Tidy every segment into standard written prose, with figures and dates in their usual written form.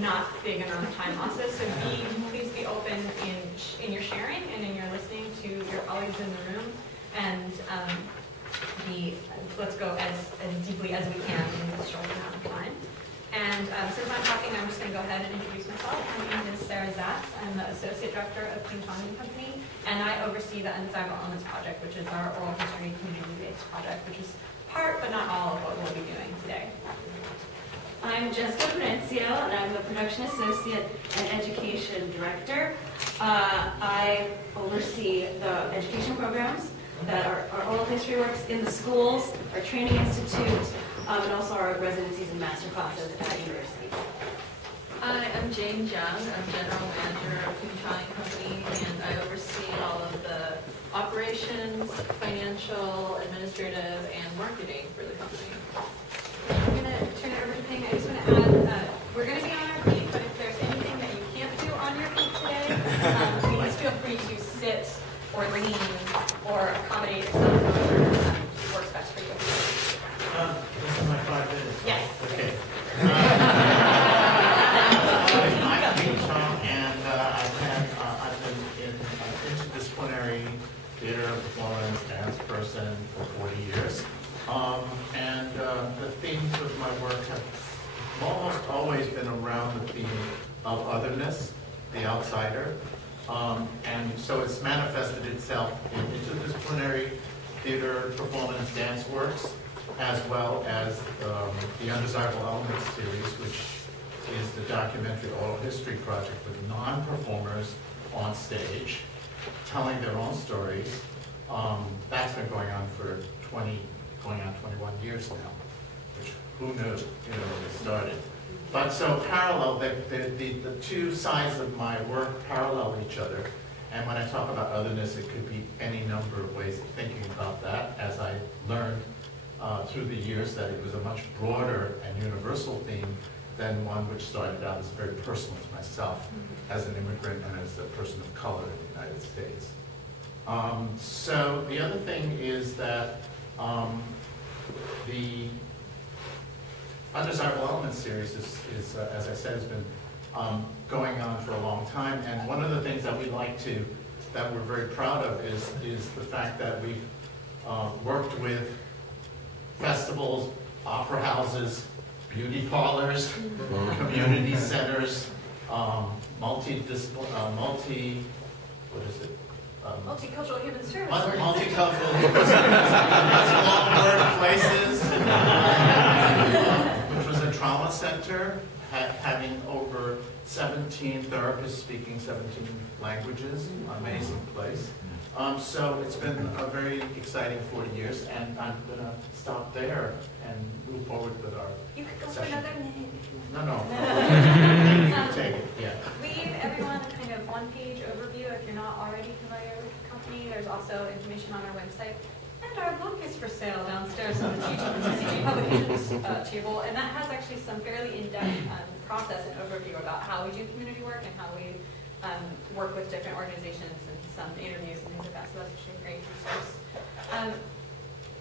not big amount of time losses. So please be open in your sharing and in your listening to your colleagues in the room, and let's go as deeply as we can in this short amount of time. And since I'm talking, I'm just going to go ahead and introduce myself. My name is Sara Zatz. I'm the Associate Director of Chong Company, and I oversee the Undesirable Elements Project, which is our oral history community-based project, which is part but not all of what we'll be doing today. I'm Jesca Prudencio, and I'm the Production Associate and Education Director. I oversee the education programs that our oral history works in the schools, our training institute, and also our residencies and master classes at universities. Hi, I'm Jung. I'm General Manager of Chong Company, and I oversee all of the operations, financial, administrative, and marketing for the company. I'm going to turn it over to Ping. I just want to add, we're going to be on our feet, but if there's anything that you can't do on your feet today, please feel free to sit or lean or accommodate yourself whatever works best for you. This is my 5 minutes. Yes. Okay. I'm Chong, and I've been in interdisciplinary theater, performance, dance person for 40 years. And the themes of my work have almost always been around the theme of otherness, the outsider. And so it's manifested itself in interdisciplinary theater, performance, dance works, as well as the Undesirable Elements series, which is the documentary oral history project with non-performers on stage, telling their own stories. That's been going on for 21 years now, which who knew, when it started. But so parallel, the two sides of my work parallel each other. And when I talk about otherness, it could be any number of ways of thinking about that, as I learned through the years that it was a much broader and universal theme than one which started out as very personal to myself as an immigrant and as a person of color in the United States. So the other thing is that the Undesirable Elements series is as I said, has been going on for a long time. And one of the things that we like to, that we're very proud of is the fact that we've worked with festivals, opera houses, beauty parlors, community centers, Multicultural human service. Multicultural human service. That's places, which was a trauma center, having over 17 therapists speaking 17 languages. Amazing place. So it's been a very exciting 40 years, and I'm going to stop there and move forward with our You could go session. for another minute. No. You can take it, yeah. We gave everyone a kind of one-page overview if you're not already familiar with the company. There's also information on our website. And our book is for sale downstairs on the TCG Publications table. And that has actually some fairly in-depth process and overview about how we do community work and how we work with different organizations and some interviews and things like that. So that's actually a great resource.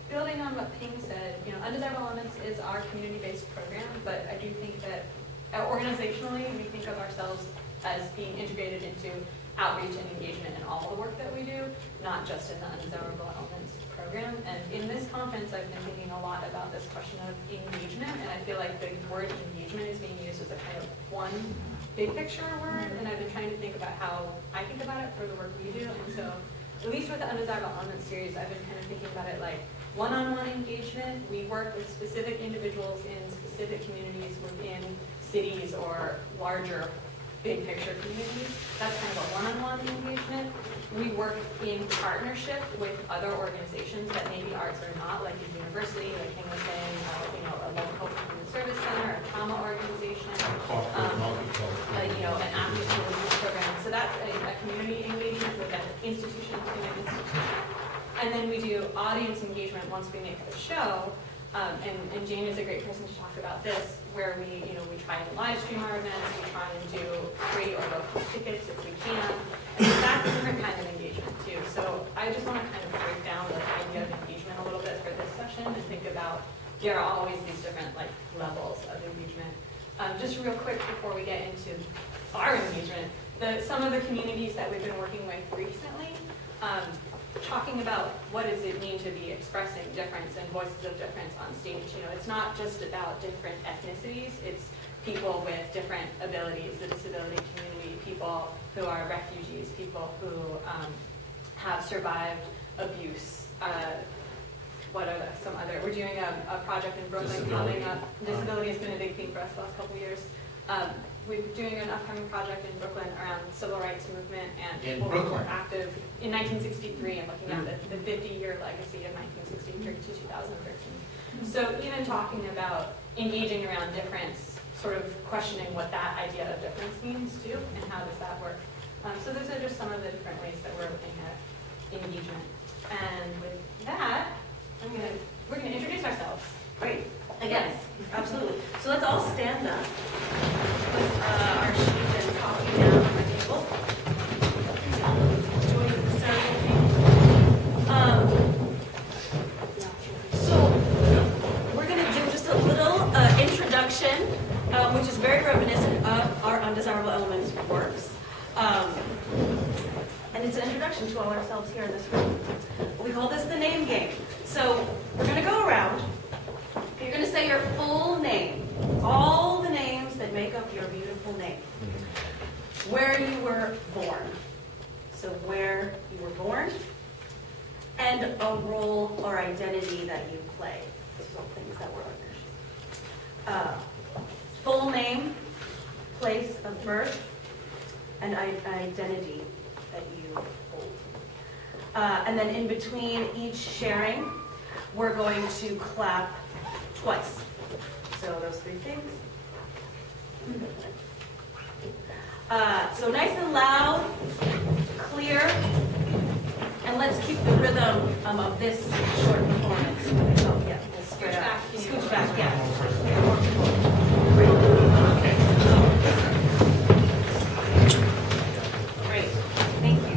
Building on what Ping said, Undesirable Elements is our community-based program, but I do think that organizationally we think of ourselves as being integrated into outreach and engagement in all the work that we do, not just in the Undesirable Elements program. And in this conference, I've been thinking a lot about this question of engagement, and I feel like the word engagement is being used as a kind of one big picture word, and I've been trying to think about how I think about it for the work we do. And so, at least with the Undesirable Elements series, I've been kind of thinking about it like one-on-one engagement. We work with specific individuals in specific communities within cities or larger big picture communities. That's kind of a one-on-one engagement. We work in partnership with other organizations that maybe arts are not, like a university, like King was saying, a local community service center, a trauma organization, an after-school youth program. So that's a community engagement with an institution to an institution. And then we do audience engagement once we make the show. And Jane is a great person to talk about this, where we try and live stream our events, we try and do free or low tickets if we can. And that's a different kind of engagement too. So I just want to kind of break down the idea of engagement a little bit for this session and think about there are always these different levels of engagement. Just real quick before we get into our engagement, some of the communities that we've been working with recently, talking about what does it mean to be expressing difference and voices of difference on stage. You know, it's not just about different ethnicities, it's people with different abilities, the disability community, people who are refugees, people who have survived abuse. What are some other, we're doing a project in Brooklyn coming up. Disability has been a big theme for us the last couple of years. We're doing an upcoming project in Brooklyn around civil rights movement and people who were active in 1963 and looking at the 50-year legacy of 1963 to 2013. So even talking about engaging around difference, sort of questioning what that idea of difference means too, and how does that work. So those are just some of the different ways that we're looking at engagement. And with that, we're gonna introduce ourselves. Great. Yes, absolutely. So let's all stand up with our shoes and coffee down on the table. Join the ceremony. So we're going to do just a little introduction, which is very reminiscent of our Undesirable Elements works. And it's an introduction to all ourselves here in this room. We call this the name game. So we're going to go around. You're going to say your full name, all the names that make up your beautiful name. Where you were born. So where you were born, and a role or identity that you play. Those are all things that were on your sheet. Full name, place of birth, and identity that you hold. And then in between each sharing, we're going to clap twice. So those three things. So nice and loud, clear, and let's keep the rhythm of this short performance. So yeah, we'll spread out. Scooch back, yeah. Great. Thank you,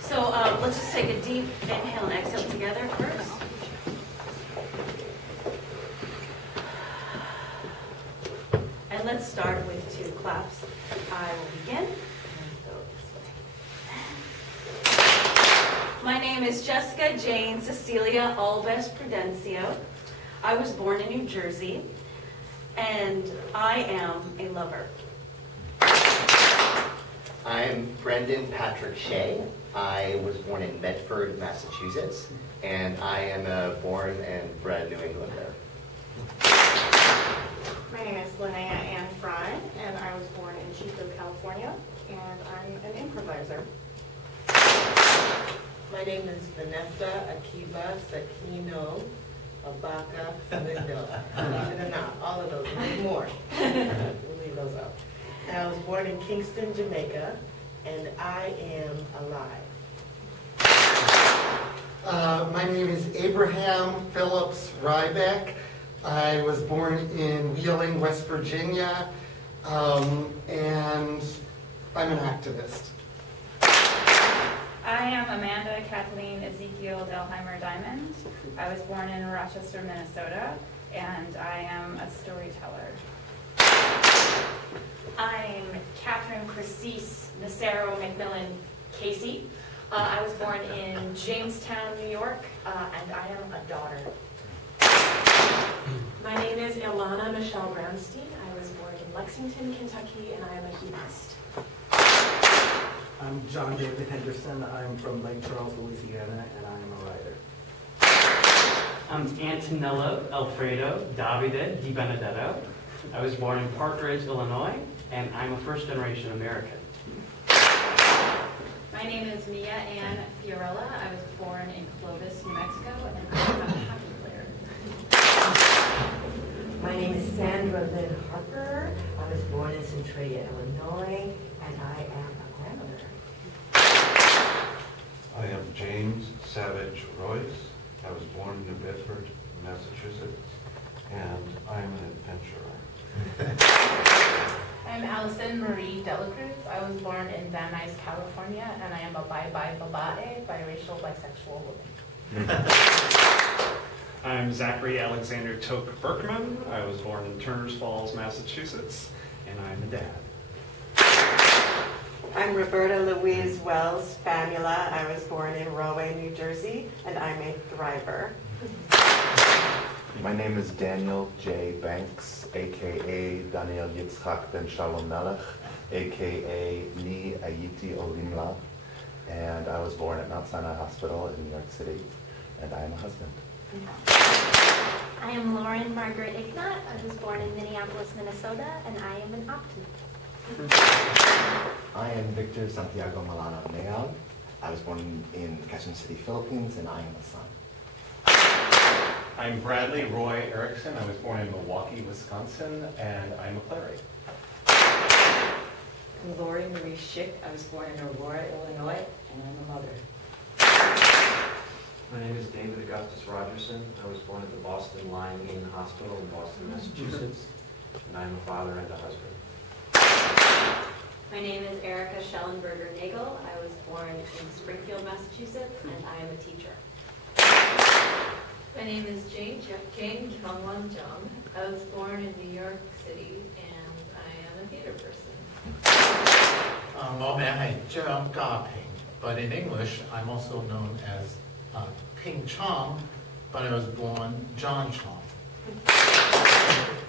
So let's just take a deep inhale and exhale together first. And let's start with 2 claps. I will begin. My name is Jesca Jane Cecilia Alves Prudencio. I was born in New Jersey, and I am a lover. I'm Brendan Patrick Shea. I was born in Medford, Massachusetts, and I am a born and bred New Englander. My name is Linnea Ann Fry, and I was born in Chico, California, and I'm an improviser. My name is Vanessa Akiva Sakino Abaka Lindo. Believe it or not, all of those, and more. We'll leave those out. And I was born in Kingston, Jamaica, and I am alive. My name is Abraham Phillips Ryback. I was born in Wheeling, West Virginia, and I'm an activist. I am Amanda Kathleen Ezekiel Delheimer Diamond. I was born in Rochester, Minnesota, and I am a storyteller. I'm Catherine Cressis Nacero McMillan Casey. I was born in Jamestown, New York, and I am a daughter. My name is Ilana Michelle Brownstein. I was born in Lexington, Kentucky, and I am a humanist. I'm John David Henderson. I'm from Lake Charles, Louisiana, and I am a writer. I'm Antonello Alfredo Davide Di Benedetto. I was born in Partridge, Illinois, and I'm a first-generation American. My name is Mia Ann Fiorella. I was born in Clovis, New Mexico, and I'm a hockey player. My name is Sandra Lynn Harper. I was born in Centralia, Illinois, and I am a grandmother. I am James Savage Royce. I was born in New Bedford, Massachusetts, and I'm an adventurer. I'm Allison Marie Delacruz. I was born in Van Nuys, California, and I am a bye-bye babae, biracial, bisexual woman. I'm Zachary Alexander Toke Berkman. I was born in Turners Falls, Massachusetts, and I'm a dad. I'm Roberta Louise Wells Famula. I was born in Rahway, New Jersey, and I'm a thriver. My name is Daniel J. Banks, aka Daniel Yitzchak Ben Shalom Melech, aka Ni Ayiti Olimla, and I was born at Mount Sinai Hospital in New York City, and I am a husband. I am Lauren Margaret Ignat. I was born in Minneapolis, Minnesota, and I am an optimist. I am Victor Santiago Malana Neal. I was born in Quezon City, Philippines, and I am a son. I'm Bradley Roy Erickson. I was born in Milwaukee, Wisconsin, and I'm a playwright. I'm Lori Marie Schick. I was born in Aurora, Illinois, and I'm a mother. My name is David Augustus Rogerson. I was born at the Boston Lying In Hospital in Boston, Massachusetts, and I'm a father and a husband. My name is Erica Schellenberger Nagel. I was born in Springfield, Massachusetts, and I am a teacher. My name is Jane Kyungwon Jung. I was born in New York City, and I am a theater person. But in English, I'm also known as Ping Chong, but I was born John Chong. I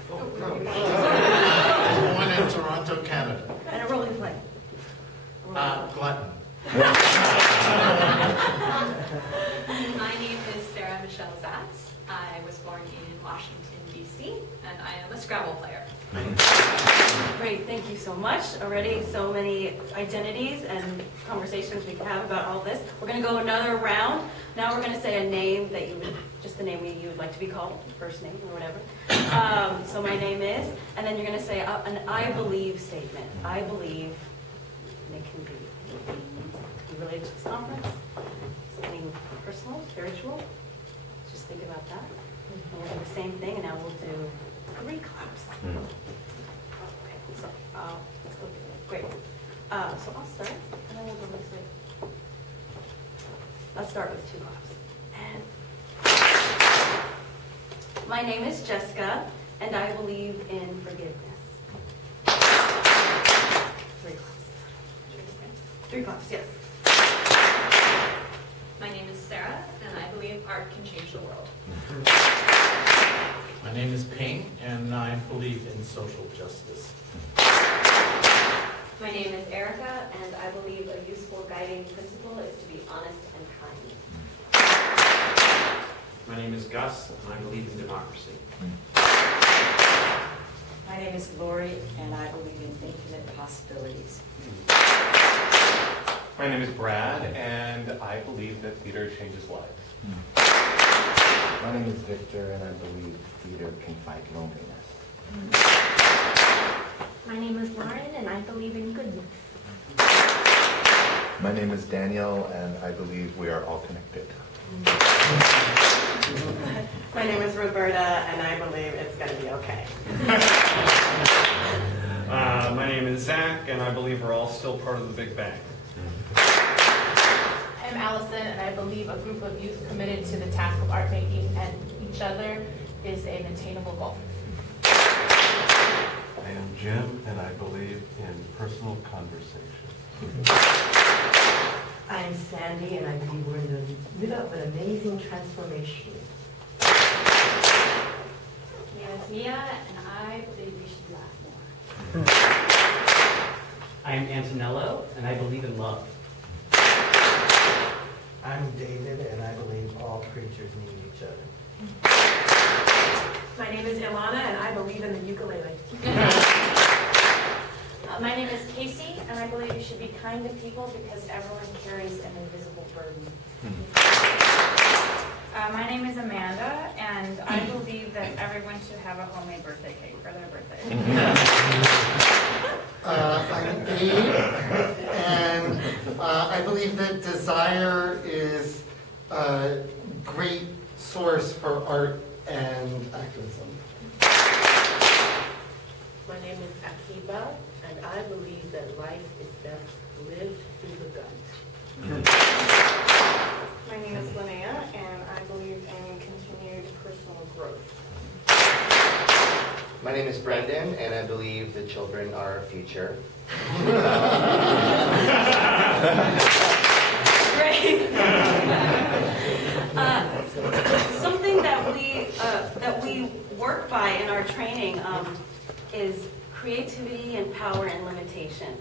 was born in Toronto, Canada. And a rolling play. Glutton. My name is Sara Michelle Zatz. I was born in Washington, D.C., and I am a Scrabble player. Great, thank you so much. Already so many identities and conversations we can have about all this. We're going to go another round. Now we're going to say a name that you would, just the name you would like to be called, first name or whatever. So my name is, and then you're going to say an I believe statement. I believe, and it can be related to this conference, something personal, spiritual. Just think about that. And we'll do the same thing, and now we'll do 3 claps. Okay, so let's go. Great. So I'll start, and then we'll go this way. Let's start with 2 claps. And my name is Jesca, and I believe in forgiveness. 3 claps. 3 claps, yes. My name is Sara, and I believe art can change the world. My name is Ping, and I believe in social justice. My name is Erica, and I believe a useful guiding principle is to be honest and kind. My name is Gus, and I believe in democracy. My name is Lori, and I believe in infinite possibilities. My name is Brad, and I believe that theater changes lives. My name is Victor, and I believe theater can fight loneliness. My name is Lauren, and I believe in goodness. My name is Daniel, and I believe we are all connected. My name is Roberta, and I believe it's going to be okay. My name is Zach, and I believe we're all still part of the Big Bang. I'm Allison, and I believe a group of youth committed to the task of art making and each other is an attainable goal. I am Jim, and I believe in personal conversation. I'm Sandy, and I believe we're in the middle of an amazing transformation. Yes, Mia, and I believe we should laugh more. I am Antonello, and I believe in love. I'm David, and I believe all creatures need each other. My name is Ilana, and I believe in the ukulele. My name is Casey, and I believe you should be kind to people because everyone carries an invisible burden. My name is Amanda, and I believe that everyone should have a homemade birthday cake for their birthday. I'm Dave, and I believe that desire is a great source for art and activism. My name is Akiba, and I believe that life is best lived through the gut. My name is Linnea, and I believe in continued My name is Brendan, and I believe the children are our future. Great. Something that we work by in our training is creativity and power and limitation.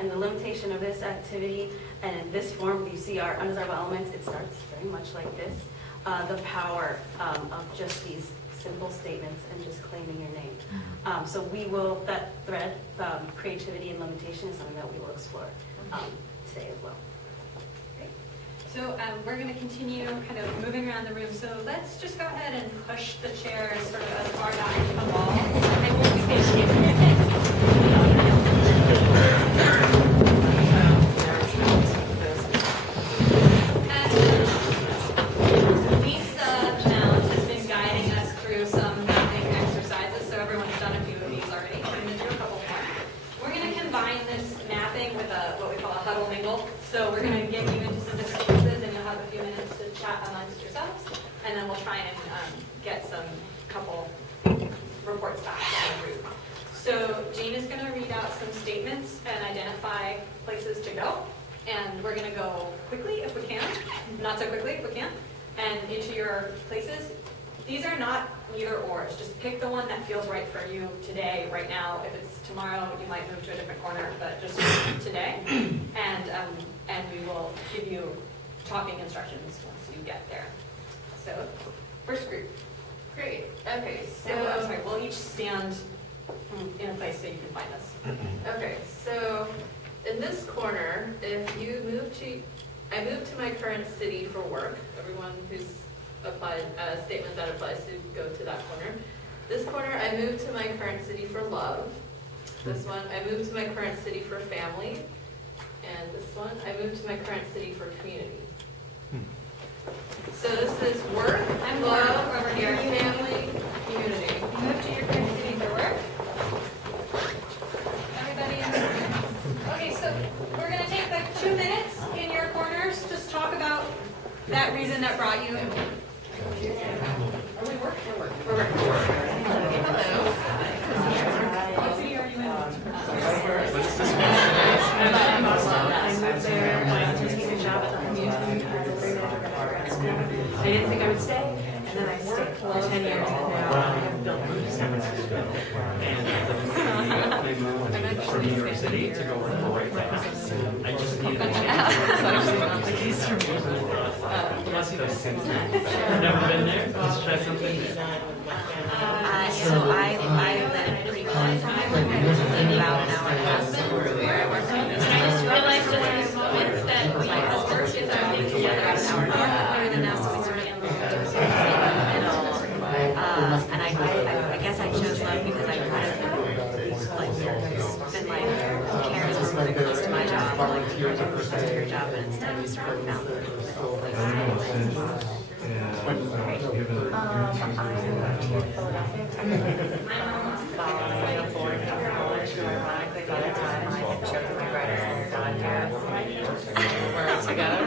And the limitation of this activity and in this form, you see our undesirable elements, it starts very much like this. The power of just these simple statements and just claiming your name. So we will, that thread, creativity and limitation is something that we will explore today as well. So we're going to continue kind of moving around the room. So let's just go ahead and push the chairs sort of as far back to the wall. They won't stay Lisa Jones has been guiding us through some mapping exercises. So everyone's done a few of these already. I'm going to do a couple more. We're going to combine this mapping with what we call a huddle mingle. So we're going to get you into some different pieces, and you'll have a few minutes to chat amongst yourselves, and then we'll try and get some couple reports back from the group. So Jane is going to read out some statements and identify places to go, and we're going to go quickly if we can, not so quickly if we can, and into your places. These are not either or. Just pick the one that feels right for you today, right now. If it's tomorrow, you might move to a different corner, but just today. And we will give you talking instructions once you get there. So, first group. Great. Okay, so I'm sorry, we'll each stand in a place so you can find us. Okay, so in this corner, if you I moved to my current city for work. Everyone who's applied a statement that applies to go to that corner. This corner, I moved to my current city for love. This one, I moved to my current city for family. And this one, I moved to my current city for community. So this is work, love, over here, family, community. You moved to your current city for work? Everybody in the room? Okay, so we're going to take like 2 minutes in your corners. Just talk about that reason that brought you. Are we working? We're working. Hello. What city are you in? I moved there to take a job at the community. I didn't think I would stay, and then I stayed for 10 years, and now I have built from New York City to go work for White House. I just needed to That's actually not the case for me. Never been there? Let's try something. So I live pretty close. I live about an hour and a half from where I work. I just realized just in this moment that my husband is everything together an hour and a half earlier than now, so we sort of in the middle. And I guess I chose love because I kind of been like, who cares, we're really close to my job, like you're close to your job, but instead we sort of found the middle place. I'm here in Philadelphia. I'm born in college, so ironically by the time I chose my writer and got here, we're together.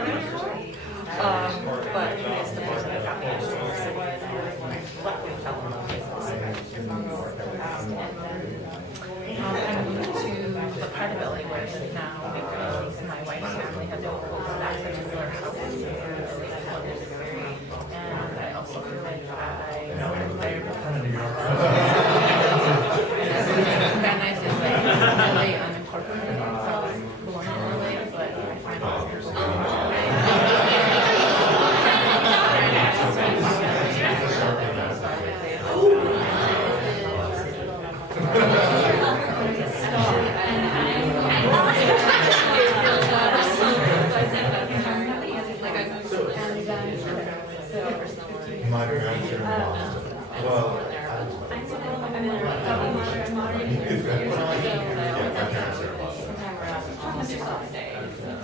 But it's the person that got me into the city, and I luckily fell in love with the city. And then I moved to the part of LA where I live now because my wife's family had no close to that particular house. And I also feel like I know they're that nice is like LA unincorporated. So I was born in LA, but I find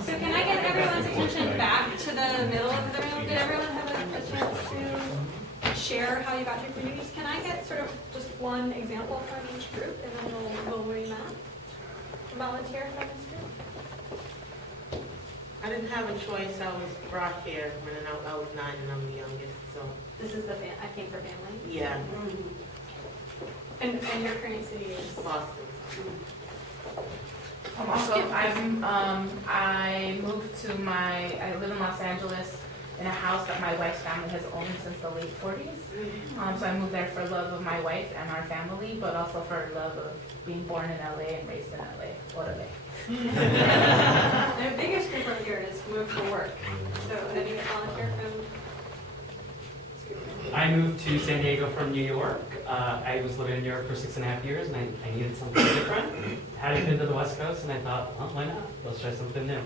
So can I get everyone's attention back to the middle of the room? Did everyone have a chance to share how you got your communities? Can I get sort of just one example from each group, and then we'll remap? Volunteer from this group? I didn't have a choice. I was brought here when I was 9 and I'm the youngest. So this is I came for family? Yeah. Mm-hmm. And your current city is? Boston. I moved to I live in Los Angeles in a house that my wife's family has owned since the late 40s. So I moved there for love of my wife and our family, but also for love of being born in LA and raised in LA. Orale. The biggest group of yours moved for work. So have you volunteered from? I moved to San Diego from New York. I was living in New York for 6.5 years, and I needed something different. Hadn't been to the West Coast, and I thought, well, why not? Let's try something new.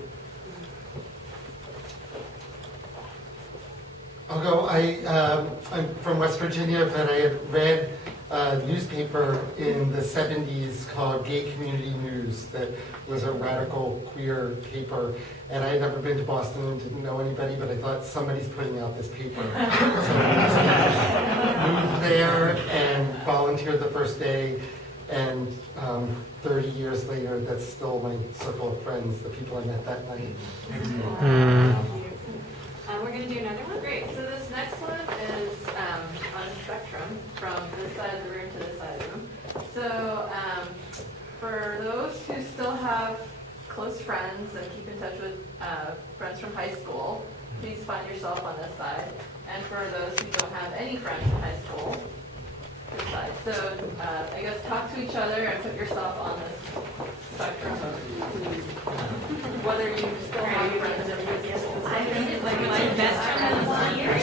I'll go. I'm from West Virginia, but I had read a newspaper in the 70s called Gay Community News that was a radical queer paper. And I had never been to Boston and didn't know anybody, but I thought somebody's putting out this paper. So I moved there and volunteered the first day. And 30 years later, that's still my circle of friends, the people I met that night. We're going to do another one. Great. So this next one is on a spectrum from this side of the room to this side of the room. So for those who still have close friends and keep in touch with friends from high school, please find yourself on this side. And for those who don't have any friends in high school, this side. So I guess talk to each other and put yourself on this spectrum. Whether you still have friends in high school. I think it's like my best friend in 1 year.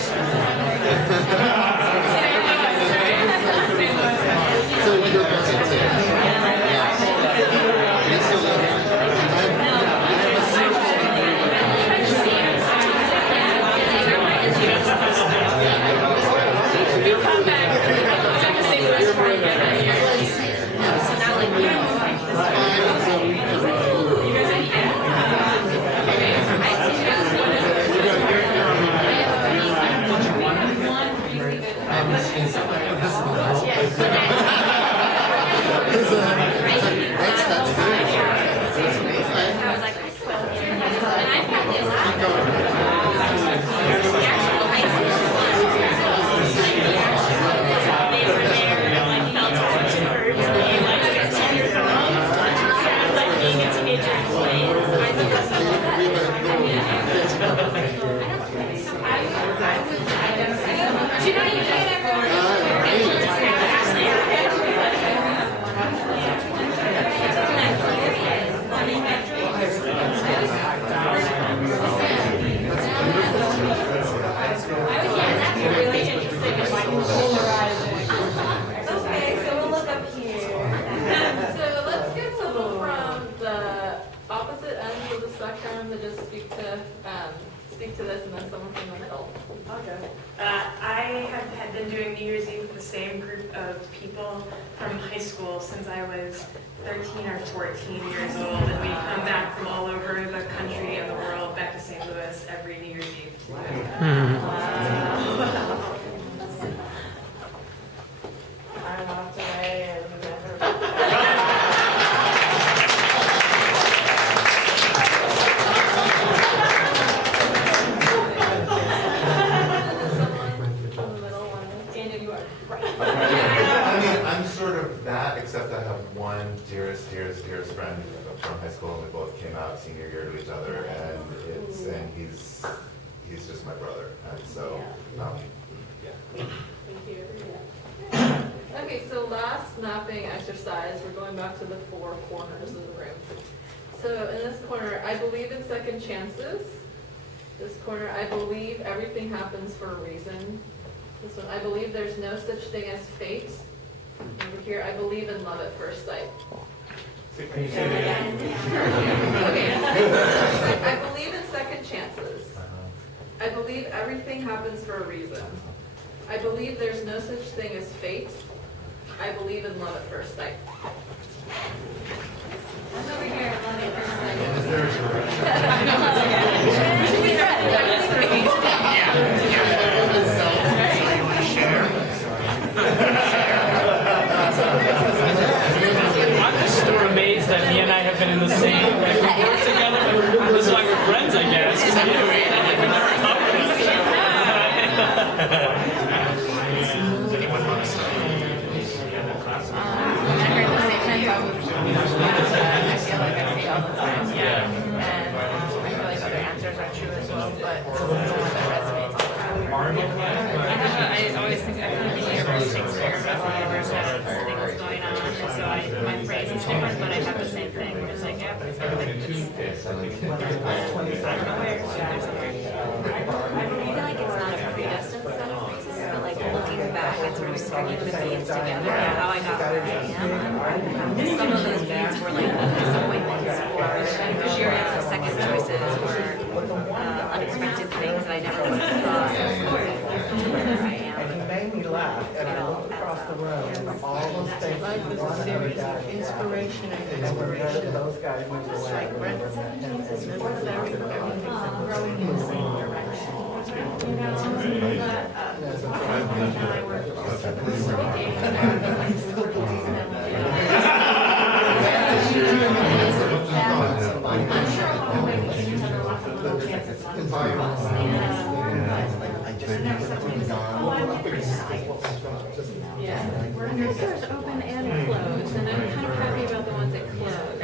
So you're You come back, I'm the same person for a year. So now like you guys speak to this, and then someone from the middle. Okay. I have been doing New Year's Eve with the same group of people from high school since I was 13 or 14 years old, and we come back from all over the country and the world back to St. Louis every New Year's Eve. I walked away and never. I mean, I'm sort of that, except I have one dearest friend from high school, and we both came out senior year to each other, and he's just my brother, and so, yeah. Thank you. Okay, so last mapping exercise, we're going back to the four corners of the room. So in this corner, I believe in second chances. This corner, I believe everything happens for a reason. This one, I believe there's no such thing as fate. Over here, I believe in love at first sight. Okay. I believe in second chances. I believe everything happens for a reason. I believe there's no such thing as fate. I believe in love at first sight. I'm over here, love at first sight. I'm just so amazed that he and I have been in the same like, we work together. This is why we're friends, I guess. We never talk to each other. Anyone want to start? feel like it's not a predestined set of reasons, but like looking back and sort of stringing the beads together, how I got where I am. Some of those beads were like disappointments or second choices or unexpected things that I never would have thought where I am. And he made me laugh, and I looked across the room, all those things. Life was a series of inspiration and inspiration. Those guys went to It's like breath is necessary for everything to grow in the same direction. Doors open and closed, and I'm kind of happy about the ones that closed.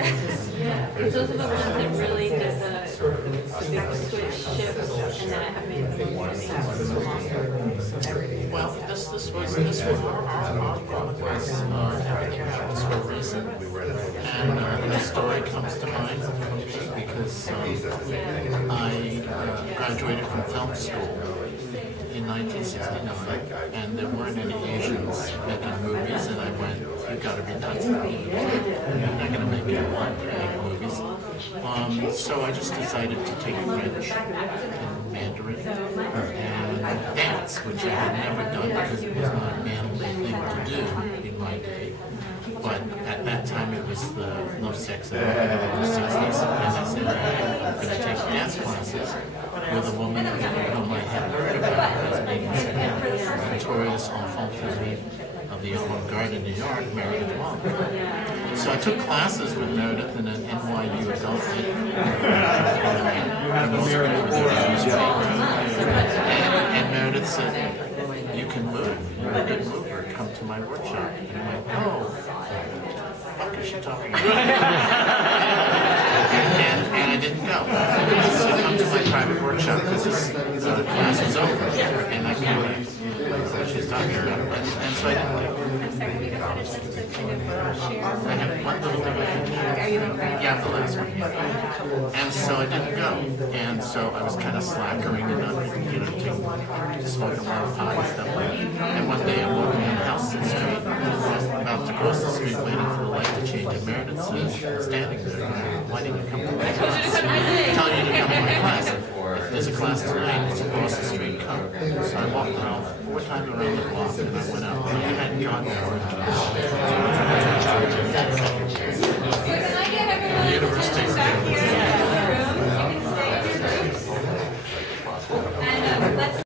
Because those are the ones that really did the big switch shift, and then I have made them more Well, this was our product was everything happens for a reason, and the story comes to mind for me because I graduated from film school in 1969, and there weren't any Asians making movies, and I went, you've got to be nuts. You're not going to make movies. So I just decided to take French and Mandarin and dance, which I had never done because it was not a manly thing to do in my day. But at that time it was the no sex era of the 60s, and I said, I'm going to take dance classes with a woman whom I had heard about as being a notorious enfant terrible of the avant-garde in New York, Meredith Wong. So I took classes with Meredith in an NYU adult theater. And Meredith said, you can move, you're a good mover, come to my workshop. And I went, oh, what the fuck is she talking about? And I didn't go. So come to my private workshop because the class was over, and I couldn't. She's talking about it, and so I didn't leave. I have one little thing. Yeah, the last one. And so I didn't go, and so I was kind of slackering and not, smoking a lot of pot and stuff like that. And one day I'm walking on Houston Street, about to cross the street, waiting for the light to change, and Meredith says, standing there, why didn't you come to my class? Telling you to come to my class. There's a class tonight, it's across the street, come. So I walked around 4 times around the block, and I went out. I hadn't gone there.